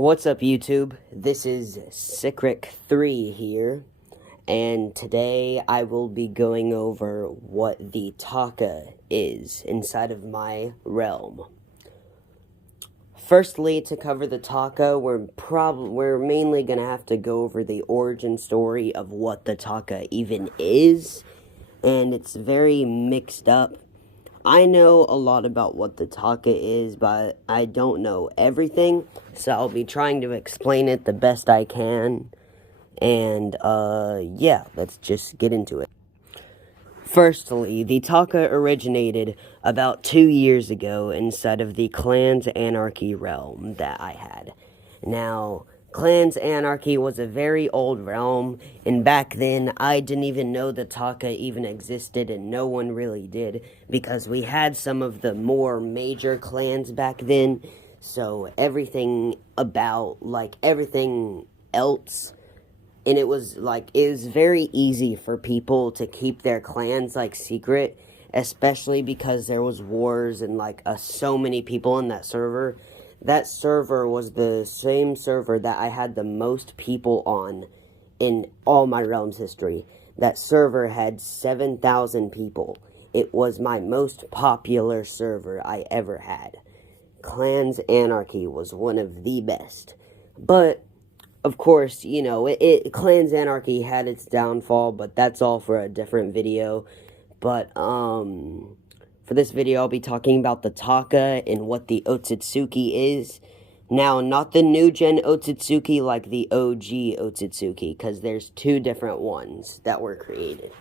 What's up, YouTube? This is Sicric3 here, and today I will be going over what the Taka is inside of my realm. Firstly, to cover the Taka, we're mainly gonna have to go over the origin story of what the Taka even is, and it's very mixed up. I know a lot about what the Taka is, but I don't know everything, so I'll be trying to explain it the best I can. And, yeah, let's just get into it. Firstly, the Taka originated about 2 years ago inside of the Clan's Anarchy realm that I had. Now, Clan's Anarchy was a very old realm, and back then, I didn't even know the Taka even existed, and no one really did, because we had some of the more major clans back then, so everything else, and it was very easy for people to keep their clans, secret, especially because there was wars and, so many people in that server. That server was the same server that I had the most people on in all my realm's history. That server had 7,000 people. It was my most popular server I ever had. Clan's Anarchy was one of the best. But, of course, Clan's Anarchy had its downfall, but that's all for a different video. But, for this video, I'll be talking about the Taka and what the Otsutsuki is. Now, not the new gen Otsutsuki like the OG Otsutsuki, because there's two different ones that were created.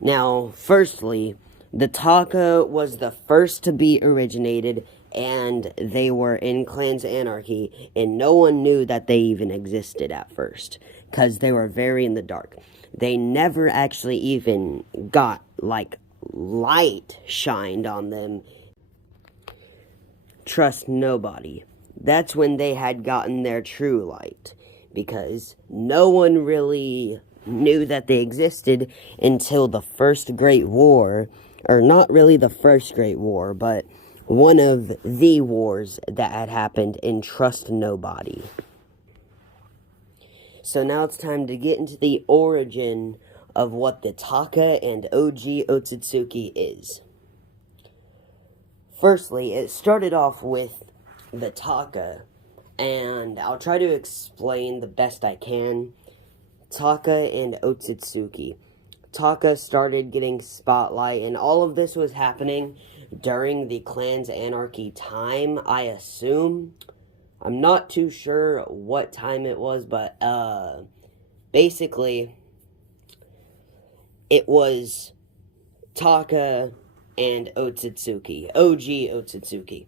Now, firstly, the Taka was the first to be originated, and they were in Clan's Anarchy, and no one knew that they even existed at first, because they were very in the dark. They never actually even got, light shined on them. Trust nobody. That's when they had gotten their true light, because no one really knew that they existed until the First Great War, or not really the First Great War, but one of the wars that had happened in Trust Nobody. So now it's time to get into the origin of what the Taka and OG Otsutsuki is. Firstly, it started off with the Taka, and I'll try to explain the best I can. Taka and Otsutsuki. Taka started getting spotlight, and all of this was happening during the Clan's Anarchy time, I assume. I'm not too sure what time it was, but, basically, it was Taka and Otsutsuki, OG Otsutsuki.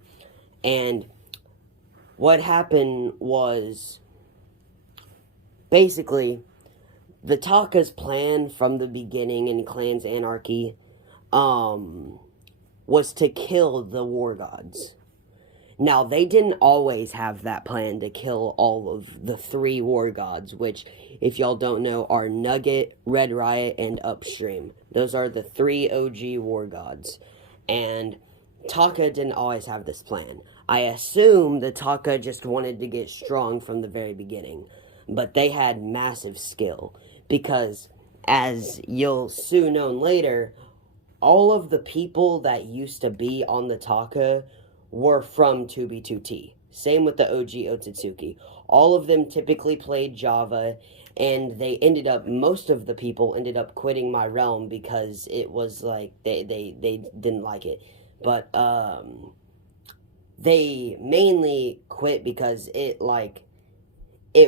And what happened was, basically, the Taka's plan from the beginning in Clan's Anarchy, was to kill the war gods. Now, they didn't always have that plan to kill all of the three war gods, which, if y'all don't know, are Nugget, Red Riot, and Upstream. Those are the three OG war gods. And Taka didn't always have this plan. I assume the Taka just wanted to get strong from the very beginning. But they had massive skill. Because, as you'll soon know later, all of the people that used to be on the Taka were from 2B2T. Same with the OG Otsutsuki. All of them typically played Java, and most of the people ended up quitting my realm because it was they didn't like it. But, they mainly quit because it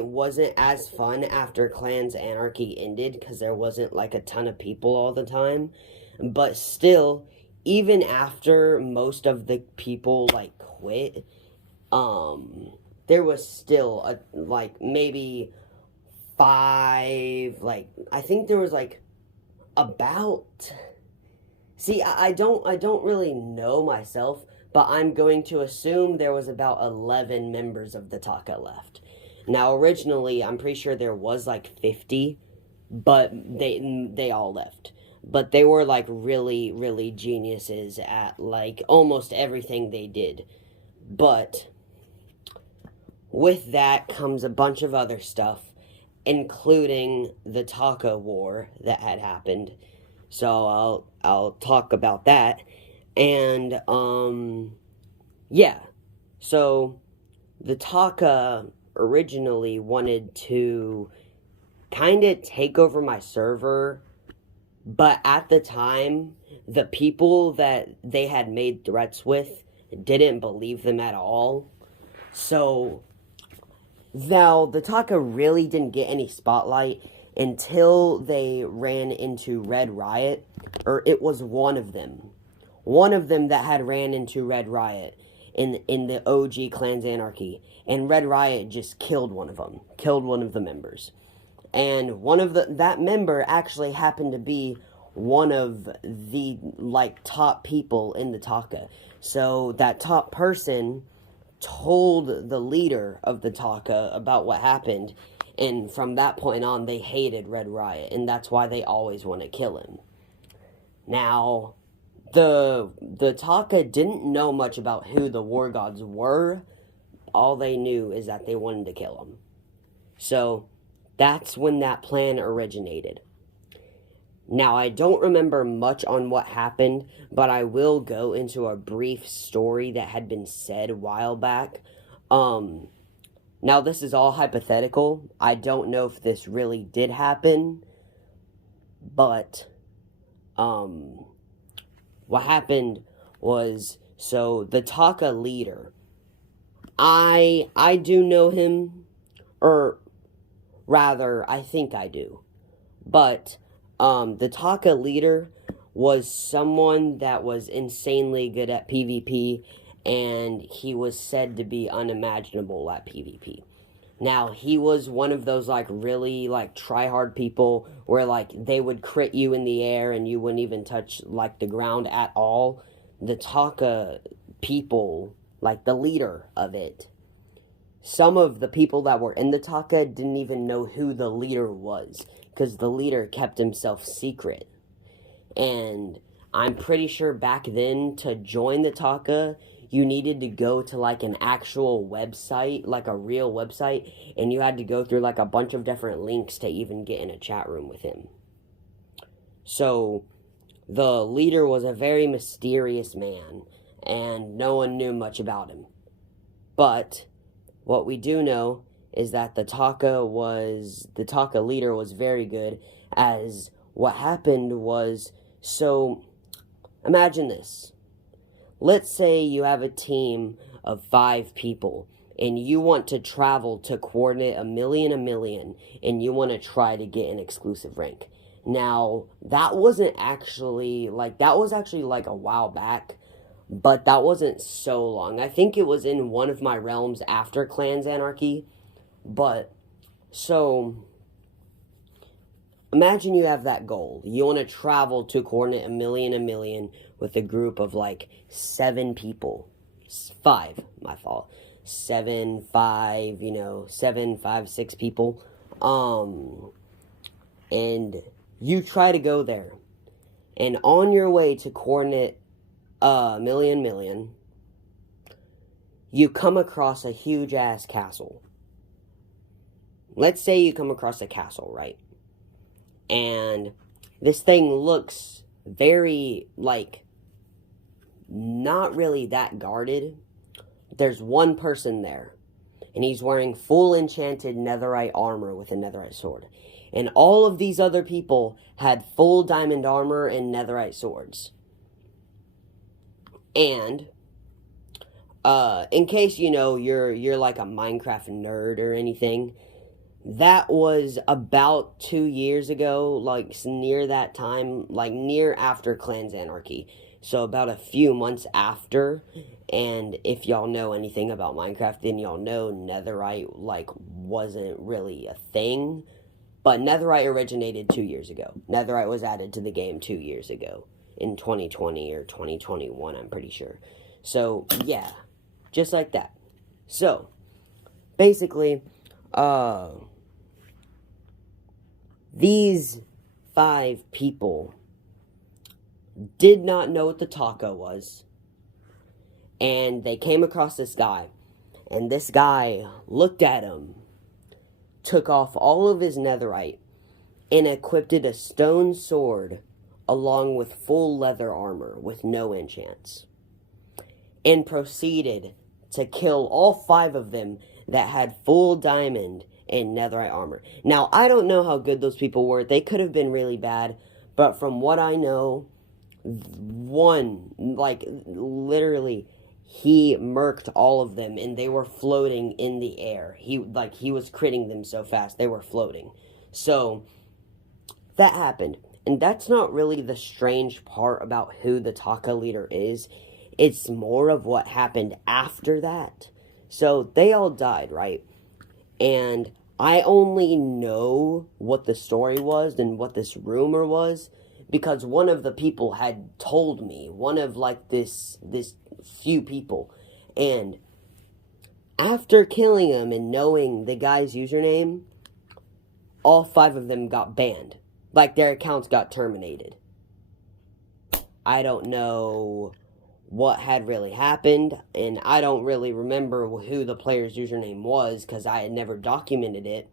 wasn't as fun after Clan's Anarchy ended, because there wasn't, a ton of people all the time. But still, even after most of the people, quit, there was still, maybe 5, I think there was, about... See, I don't really know myself, but I'm going to assume there was about 11 members of the Taka left. Now, originally, I'm pretty sure there was, 50, but they all left. But they were, really, really geniuses at, almost everything they did. But with that comes a bunch of other stuff, including the Taka War that had happened. So I'll talk about that. And yeah. So the Taka originally wanted to kind of take over my server, but at the time, the people that they had made threats with didn't believe them at all. So now the Taka really didn't get any spotlight until they ran into Red Riot, or it was one of them that had ran into Red Riot in the OG Clans Anarchy, and Red Riot just killed one of them, killed one of the members. And that member actually happened to be one of the like top people in the Taka. So that top person told the leader of the Taka about what happened, and from that point on they hated Red Riot, and that's why they always want to kill him. Now, the Taka didn't know much about who the War Gods were. All they knew is that they wanted to kill him. So that's when that plan originated. Now, I don't remember much on what happened, but I will go into a brief story that had been said a while back. Now, this is all hypothetical. I don't know if this really did happen, but what happened was, so the Taka Leader, I do know him, or rather, I think I do, but the Taka Leader was someone that was insanely good at PvP, and he was said to be unimaginable at PvP. Now, he was one of those, like, really, like, try-hard people where, like, they would crit you in the air and you wouldn't even touch, like, the ground at all. The Taka people, like, the leader of it, some of the people that were in the Taka didn't even know who the leader was, because the leader kept himself secret. And I'm pretty sure back then, to join the Taka, you needed to go to like an actual website, like a real website, and you had to go through like a bunch of different links to even get in a chat room with him. So the leader was a very mysterious man, and no one knew much about him. But what we do know is that the Taka Leader was very good, as what happened was, so imagine this. Let's say you have a team of 5 people, and you want to travel to coordinate a million, and you want to try to get an exclusive rank. Now, that was actually like a while back, but that wasn't so long. I think it was in one of my realms after Clans Anarchy. But, so, imagine you have that goal. You want to travel to coordinate a million with a group of like 7 people. 5, my fault. 7, 5, 7, 5, 6 people. And you try to go there. And on your way to coordinate a million, you come across a huge ass castle. Let's say you come across a castle, right? And this thing looks very, like, not really that guarded. There's one person there, and he's wearing full enchanted netherite armor with a netherite sword. And all of these other people had full diamond armor and netherite swords. And in case you're like a Minecraft nerd or anything, that was about 2 years ago, like near that time, like near after Clans Anarchy. So about a few months after. And if y'all know anything about Minecraft, then y'all know netherite like wasn't really a thing. But netherite originated 2 years ago. Netherite was added to the game 2 years ago. In 2020 or 2021, I'm pretty sure. So, yeah. Just like that. So, basically, these 5 people did not know what the Taka was. And they came across this guy. And this guy looked at him, took off all of his netherite, and equipped a stone sword along with full leather armor with no enchants, and proceeded to kill all 5 of them that had full diamond and netherite armor. Now, I don't know how good those people were. They could have been really bad, but from what I know, one, like, literally, he murked all of them, and they were floating in the air. He was critting them so fast, they were floating. So, that happened. And that's not really the strange part about who the Taka leader is. It's more of what happened after that. So, they all died, right? And I only know what the story was and what this rumor was because one of the people had told me, one of like this few people. And after killing him and knowing the guy's username, all 5 of them got banned. Like, their accounts got terminated. I don't know what had really happened, and I don't really remember who the player's username was because I had never documented it.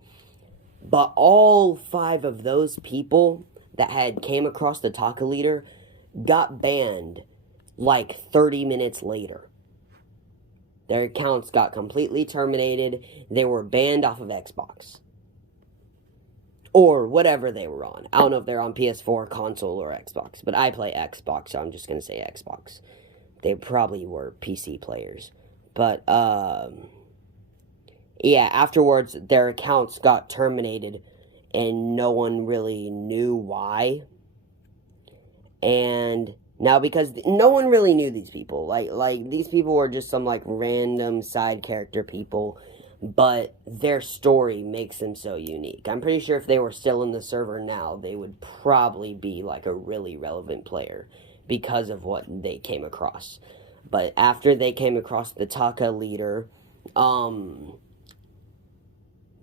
But all 5 of those people that had came across the Taka leader got banned like 30 minutes later. Their accounts got completely terminated. They were banned off of Xbox. Or whatever they were on. I don't know if they're on PS4, console, or Xbox. But I play Xbox, so I'm just going to say Xbox. They probably were PC players. But, yeah, afterwards, their accounts got terminated. And no one really knew why. And now, because no one really knew these people. Like these people were just some, like, random side character people. But their story makes them so unique. I'm pretty sure if they were still in the server now, they would probably be, like, a really relevant player because of what they came across. But after they came across the Taka leader,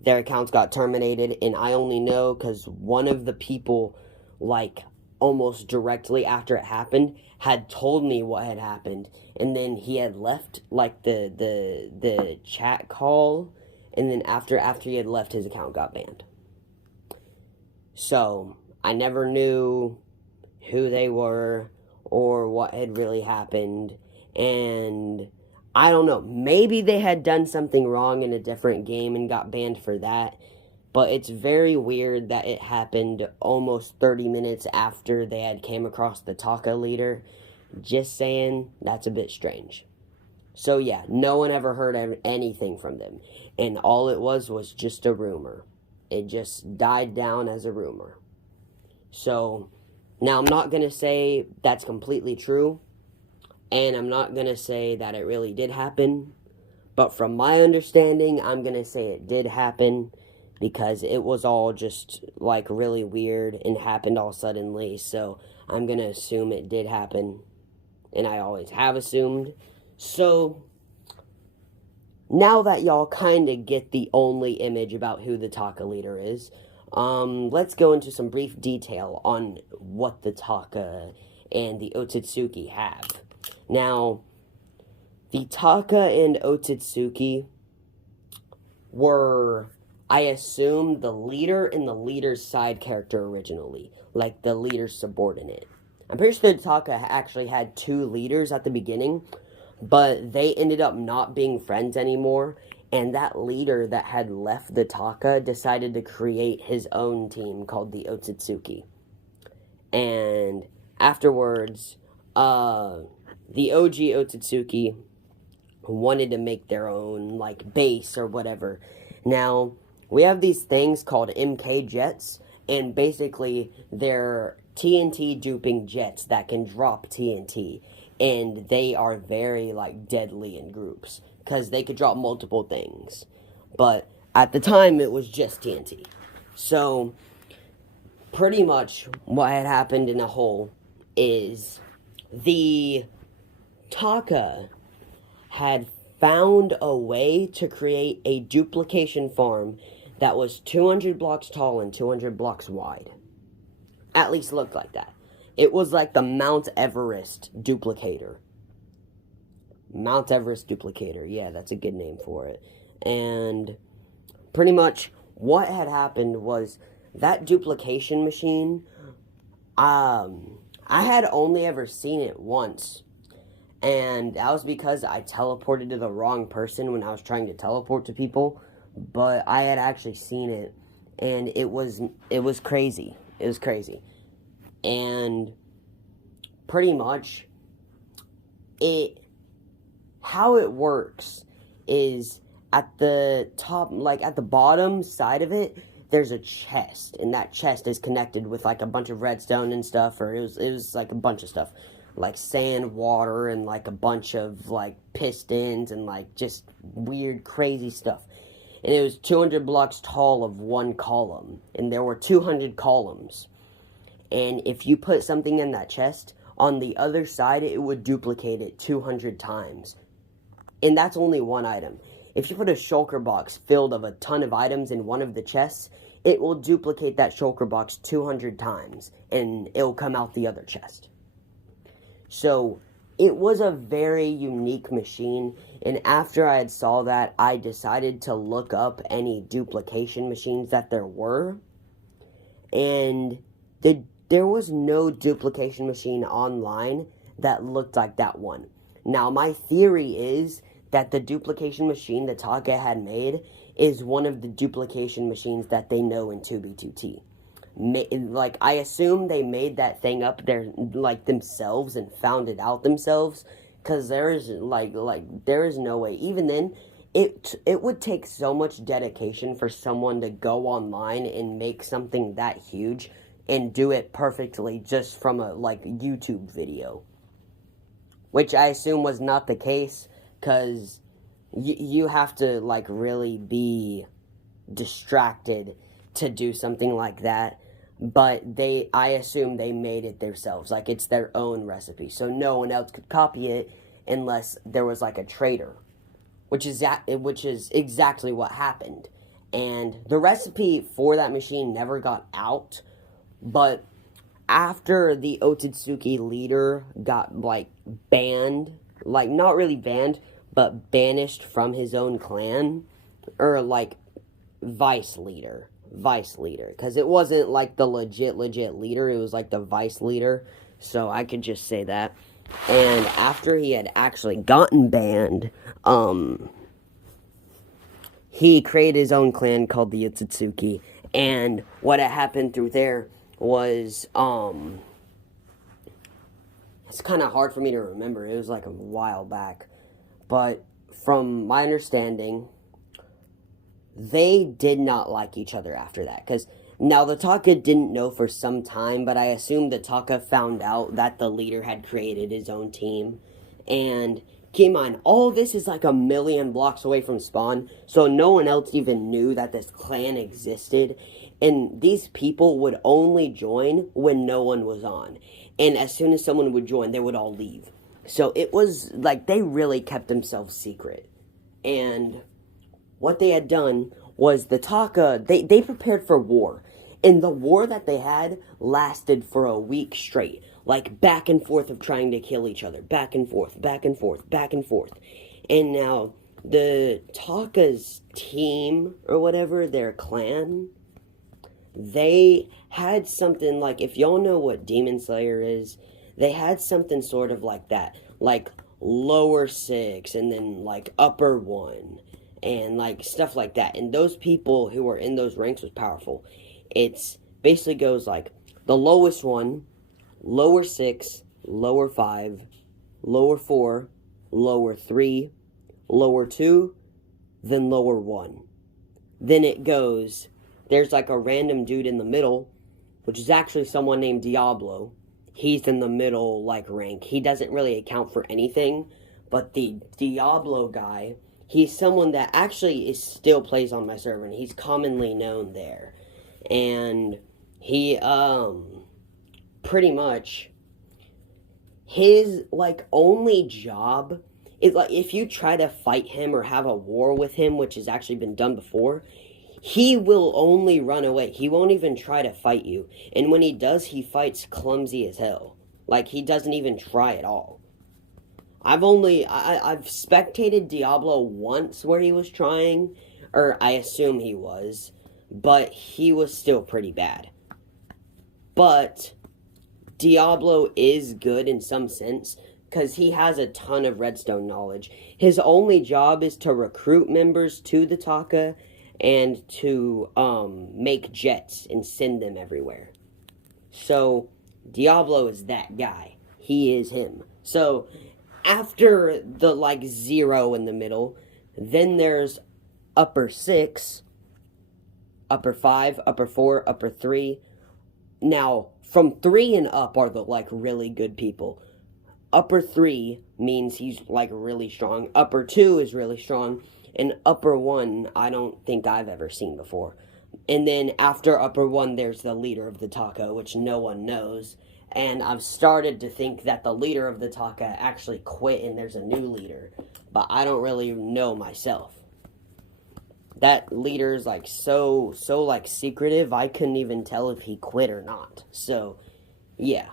their accounts got terminated, and I only know because one of the people, like, almost directly after it happened, had told me what had happened, and then he had left, like, the chat call, and then after he had left, his account got banned. So, I never knew who they were, or what had really happened, and I don't know, maybe they had done something wrong in a different game and got banned for that, but it's very weird that it happened almost 30 minutes after they had came across the Taka leader. Just saying, that's a bit strange. So yeah, no one ever heard anything from them, and all it was just a rumor. It just died down as a rumor. So, now I'm not going to say that's completely true, and I'm not going to say that it really did happen, but from my understanding, I'm going to say it did happen, because it was all just, like, really weird and happened all suddenly, so I'm going to assume it did happen, and I always have assumed. So, now that y'all kind of get the only image about who the Taka leader is, let's go into some brief detail on what the Taka and the Otsutsuki have. Now, the Taka and Otsutsuki were, I assume, the leader and the leader's side character originally, like the leader's subordinate. I'm pretty sure the Taka actually had 2 leaders at the beginning, but they ended up not being friends anymore, and that leader that had left the Taka decided to create his own team called the Otsutsuki. And afterwards, the OG Otsutsuki wanted to make their own, like, base or whatever. Now, we have these things called MK jets, and basically they're TNT duping jets that can drop TNT, and they are very, like, deadly in groups, because they could drop multiple things. But at the time, it was just TNT. So, pretty much what had happened in a whole is the Taka had found a way to create a duplication farm that was 200 blocks tall and 200 blocks wide. At least looked like that. It was like the Mount Everest duplicator. Mount Everest duplicator. Yeah, that's a good name for it. And pretty much what had happened was that duplication machine, I had only ever seen it once. And that was because I teleported to the wrong person when I was trying to teleport to people. But I had actually seen it, and it was crazy. It was crazy. And pretty much how it works is at the top, like at the bottom side of it, there's a chest, and that chest is connected with like a bunch of redstone and stuff, or it was like a bunch of stuff, like sand, water, and like a bunch of like pistons and like just weird, crazy stuff. And it was 200 blocks tall of one column, and there were 200 columns. And if you put something in that chest, on the other side, it would duplicate it 200 times. And that's only one item. If you put a shulker box filled of a ton of items in one of the chests, it will duplicate that shulker box 200 times, and it'll come out the other chest. So it was a very unique machine, and after I had saw that, I decided to look up any duplication machines that there were, and there was no duplication machine online that looked like that one. Now, my theory is that the duplication machine that Taka had made is one of the duplication machines that they know in 2B2T. Like, I assume they made that thing up there, like, themselves and found it out themselves, because there is, there is no way. Even then, it would take so much dedication for someone to go online and make something that huge and do it perfectly just from a, YouTube video. Which I assume was not the case, because you have to, really be distracted to do something like that. But I assume they made it themselves. Like, it's their own recipe. So no one else could copy it unless there was, a traitor. Which is exactly what happened. And the recipe for that machine never got out. But after the Taka leader got, banned, not really banned, but banished from his own clan, or, vice leader, because it wasn't, the legit leader, it was, the vice leader, so I could just say that. And after he had actually gotten banned, he created his own clan called the Taka, and what had happened through there was, it's kind of hard for me to remember. It was a while back. But from my understanding, they did not like each other after that. Because now the Taka didn't know for some time, but I assume the Taka found out that the leader had created his own team. And keep in mind, all of this is a million blocks away from spawn, so no one else even knew that this clan existed. And these people would only join when no one was on. And as soon as someone would join, they would all leave. So it was, they really kept themselves secret. And what they had done was the Taka, they prepared for war. And the war that they had lasted for a week straight. Back and forth of trying to kill each other. Back and forth, back and forth, back and forth. And now, the Taka's team, or whatever, their clan, they had something, if y'all know what Demon Slayer is, they had something sort of like that. Lower 6, and then, upper 1, and, stuff like that. And those people who were in those ranks was powerful. It's basically goes, the lowest 1, lower 6, lower 5, lower 4, lower 3, lower 2, then lower 1. Then it goes, there's a random dude in the middle, which is actually someone named Diablo. He's in the middle, rank. He doesn't really account for anything, but the Diablo guy, he's someone that actually still plays on my server, and he's commonly known there. And he, pretty much, his, only job is, if you try to fight him or have a war with him, which has actually been done before, he will only run away. He won't even try to fight you. And when he does, he fights clumsy as hell. He doesn't even try at all. I've spectated Diablo once where he was trying, or I assume he was, but he was still pretty bad. But Diablo is good in some sense because he has a ton of redstone knowledge. His only job is to recruit members to the Taka and to make jets and send them everywhere. So Diablo is that guy. He is him. So after the like 0 in the middle, then there's upper 6, upper 5, upper 4, upper 3. Now, from 3 and up are the like really good people. Upper 3 means he's like really strong. Upper 2 is really strong. And upper 1, I don't think I've ever seen before. And then after upper 1, there's the leader of the Taka, which no one knows. And I've started to think that the leader of the Taka actually quit and there's a new leader. But I don't really know myself. That leader's like so like secretive, I couldn't even tell if he quit or not. So, yeah.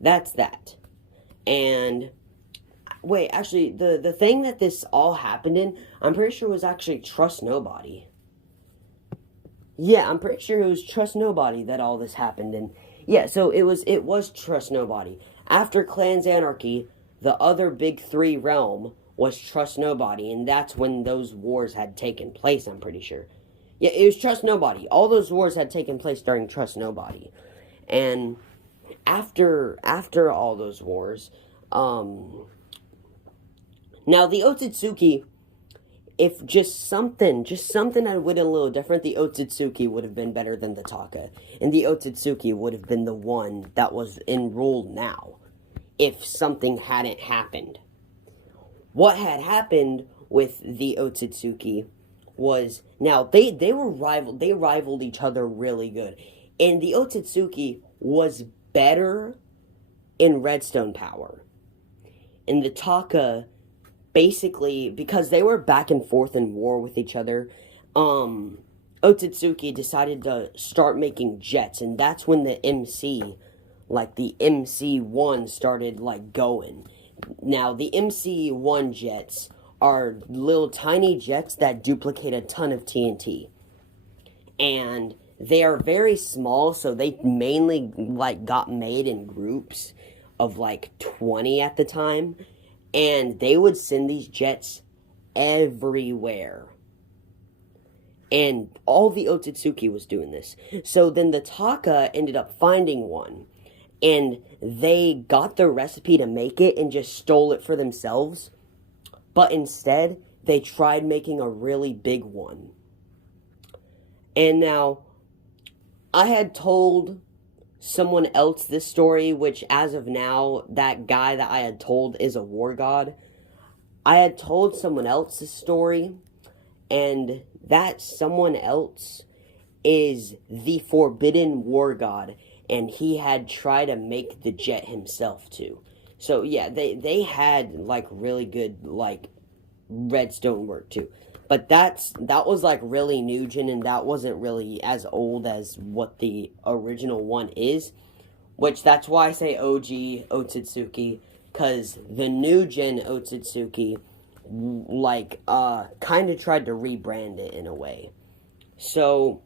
That's that. And wait, actually, the thing that this all happened in, I'm pretty sure was actually Trust Nobody. Yeah, I'm pretty sure it was Trust Nobody that all this happened in. Yeah, so it was Trust Nobody. After Clans Anarchy, the other big 3 realm was Trust Nobody, and that's when those wars had taken place, I'm pretty sure. Yeah, it was Trust Nobody. All those wars had taken place during Trust Nobody. And after all those wars, now the Otsutsuki, if just something had went a little different, the Otsutsuki would have been better than the Taka. And the Otsutsuki would have been the one that was in rule now, if something hadn't happened. What had happened with the Otsutsuki was, now they rivaled each other really good. And the Otsutsuki was better in redstone power. And the Taka, basically, because they were back and forth in war with each other, Otsutsuki decided to start making jets, and that's when the MC, like the MC1 started like going. Now, the MC1 jets are little tiny jets that duplicate a ton of TNT. And they are very small, so they mainly like got made in groups of like 20 at the time. And they would send these jets everywhere. And all the Otsutsuki was doing this. So then the Taka ended up finding one. And they got the recipe to make it and just stole it for themselves. But instead, they tried making a really big one. And now, I had told someone else this story, which as of now, that guy that I had told is a war god. I had told someone else this story, and that someone else is the Forbidden War God, and he had tried to make the jet himself too. So yeah, they had like really good like redstone work too. But that was like really new gen, and that wasn't really as old as what the original one is. Which that's why I say OG Otsutsuki, because the new gen Otsutsuki like kind of tried to rebrand it in a way. So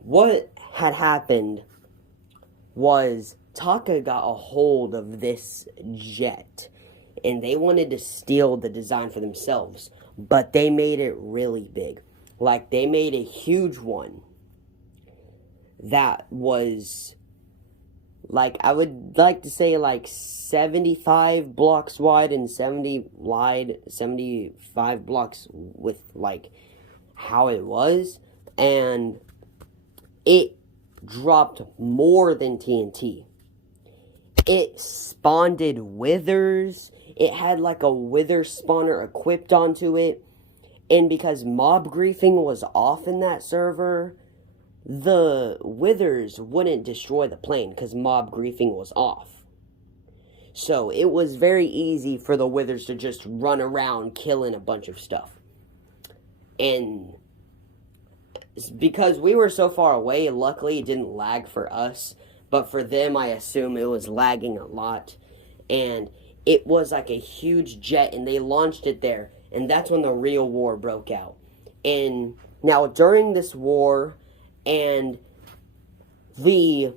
what had happened was Taka got a hold of this jet, and they wanted to steal the design for themselves, but they made it really big. Like, they made a huge one that was, like, I would like to say, like, 75 blocks wide and 75 blocks with, like, how it was, and it dropped more than TNT. It spawned withers. It had like a wither spawner equipped onto it. And because mob griefing was off in that server, the withers wouldn't destroy the plane because mob griefing was off. So it was very easy for the withers to just run around killing a bunch of stuff. And because we were so far away, luckily it didn't lag for us. But for them, I assume it was lagging a lot. and it was like a huge jet, and they launched it there, and that's when the real war broke out. And now during this war, and the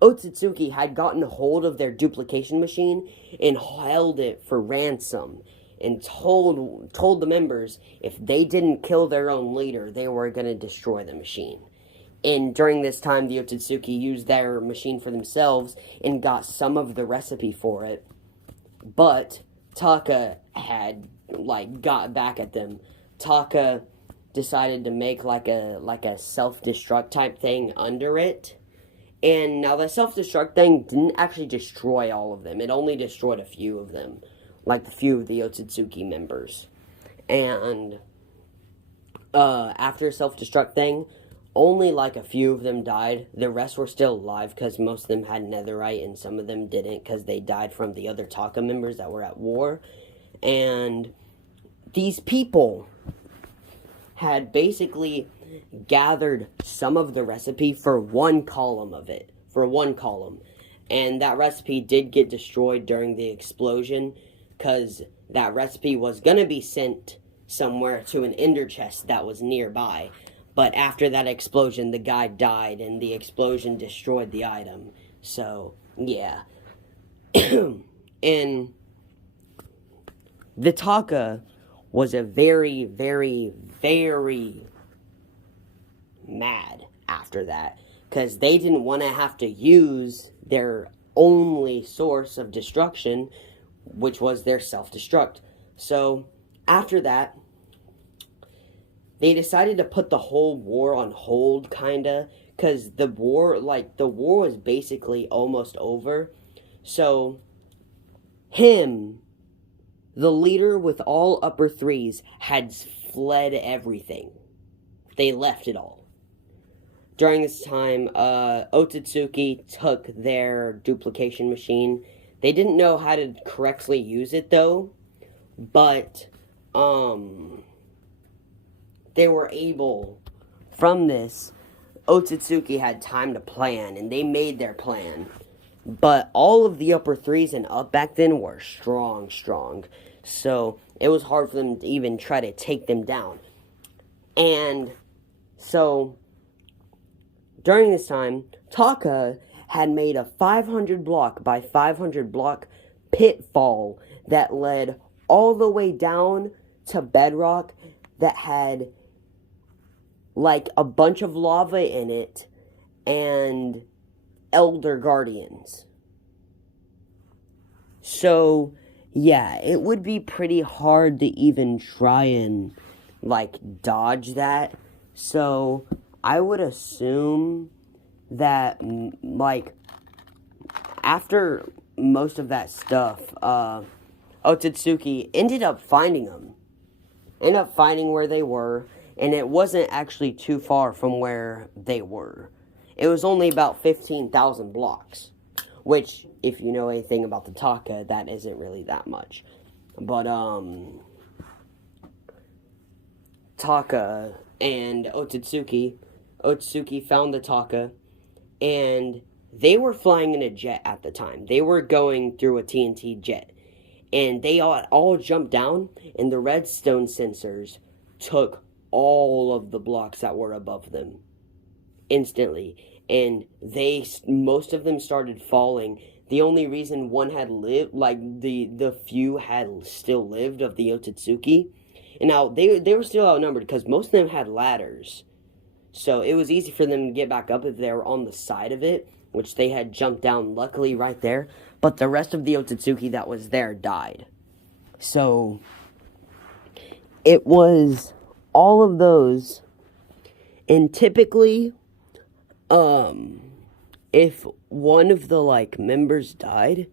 Otsutsuki had gotten hold of their duplication machine and held it for ransom, and told the members if they didn't kill their own leader, they were going to destroy the machine. And during this time, the Otsutsuki used their machine for themselves and got some of the recipe for it. But Taka had, got back at them. Taka decided to make, like a self-destruct type thing under it. And now the self-destruct thing didn't actually destroy all of them. It only destroyed a few of them. Like a few of the Otsutsuki members. And after self-destruct thing, only like a few of them died. The rest were still alive because most of them had netherite and some of them didn't because they died from the other Taka members that were at war. And these people had basically gathered some of the recipe for one column of it. And that recipe did get destroyed during the explosion because that recipe was going to be sent somewhere to an ender chest that was nearby. But after that explosion, the guy died, and the explosion destroyed the item. So, yeah. And the Taka was a very, very, very mad after that. Because they didn't want to have to use their only source of destruction, which was their self-destruct. So, after that, they decided to put the whole war on hold, kinda, because the war was basically almost over. So, him, the leader with all upper threes, had fled everything. They left it all. During this time, Otsutsuki took their duplication machine. They didn't know how to correctly use it, though, but, they were able, from this, Otsutsuki had time to plan, and they made their plan. But all of the upper threes and up back then were strong. So, it was hard for them to even try to take them down. And, so, during this time, Taka had made a 500 block by 500 block pitfall that led all the way down to bedrock that had like a bunch of lava in it and elder guardians. So, yeah, it would be pretty hard to even try and dodge that. So, I would assume that after most of that stuff, Otsutsuki ended up finding them. Ended up finding where they were. And it wasn't actually too far from where they were. It was only about 15,000 blocks. Which, if you know anything about the Taka, that isn't really that much. But, Taka and Otsutsuki found the Taka, and they were flying in a jet at the time. They were going through a TNT jet. And they all jumped down, and the redstone sensors took all of the blocks that were above them instantly, and most of them started falling. The only reason one had lived, the few had still lived of the Otsutsuki, and now they were still outnumbered because most of them had ladders, so it was easy for them to get back up if they were on the side of it, which they had jumped down luckily right there. But the rest of the Otsutsuki that was there died. So it was all of those, and typically, if one of the, members died,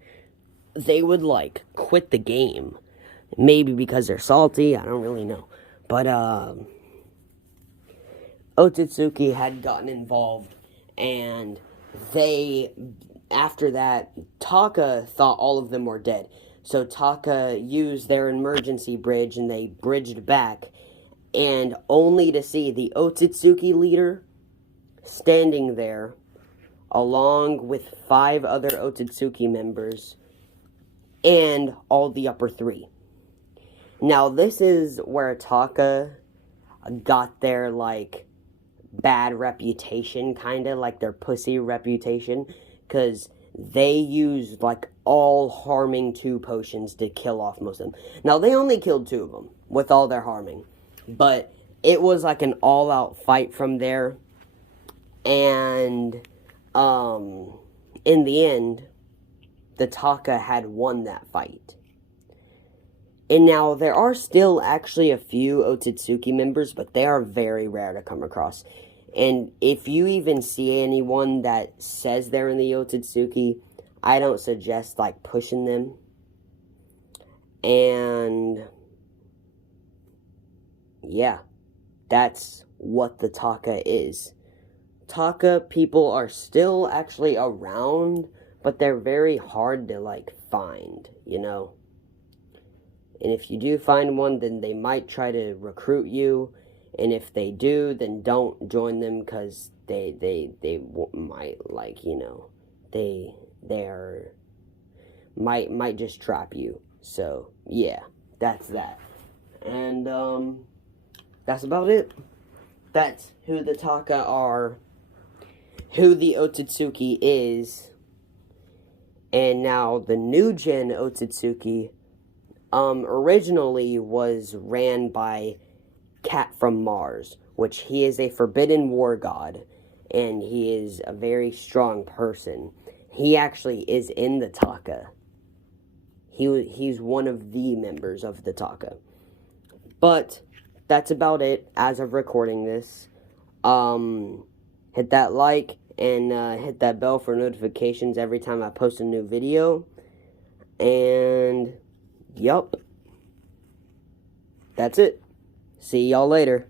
they would, quit the game. Maybe because they're salty, I don't really know. But, Otsutsuki had gotten involved, and after that, Taka thought all of them were dead. So Taka used their emergency bridge, and they bridged back, and only to see the Otsutsuki leader standing there, along with 5 other Otsutsuki members, and all the upper 3. Now, this is where Taka got their, like, bad reputation, kind of, like their pussy reputation, because they used, like, all harming 2 potions to kill off most of them. Now, they only killed 2 of them with all their harming, but it was, like, an all-out fight from there, and, in the end, the Taka had won that fight. And now, there are still actually a few Otsutsuki members, but they are very rare to come across. And if you even see anyone that says they're in the Otsutsuki, I don't suggest, like, pushing them. And, yeah, that's what the Taka is. Taka people are still actually around, but they're very hard to, like, find, you know? And if you do find one, then they might try to recruit you. And if they do, then don't join them, because they might, like, you know, they're might just trap you. So, yeah, that's that. And, that's about it. That's who the Taka are, who the Otsutsuki is. And now the new gen Otsutsuki originally was ran by Cat from Mars, which he is a forbidden war god, and he is a very strong person. He actually is in the Taka. He's one of the members of the Taka. But that's about it as of recording this. Hit that like and hit that bell for notifications every time I post a new video. And yup. That's it. See y'all later.